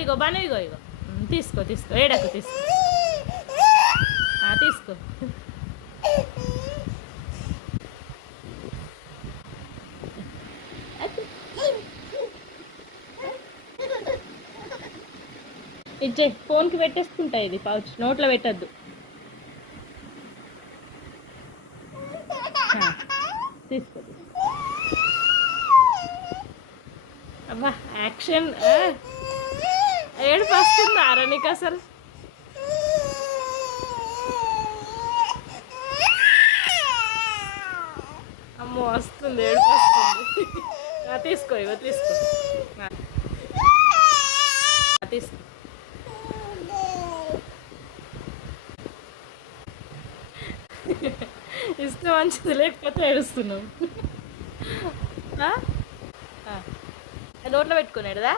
ఇగో బాను ఇగో ఇగో తీసుకో తీసుకో ఏడకు తీసుకో తీసుకో ఇచ్చే ఫోన్కి పెట్టేసుకుంటా ఇది పౌచ్ నోట్లో పెట్టద్దు తీసుకో అబ్బా యాక్షన్ ఏడుపు వస్తుందా నీకు అసలు అమ్మో వస్తుంది ఏడుపు వస్తుంది తీసుకో ఇగో తీసుకో తీసుకో ఇస్తే మంచిది లేకపోతే ఏడుస్తున్నావు నోట్లో పెట్టుకున్నాడుదా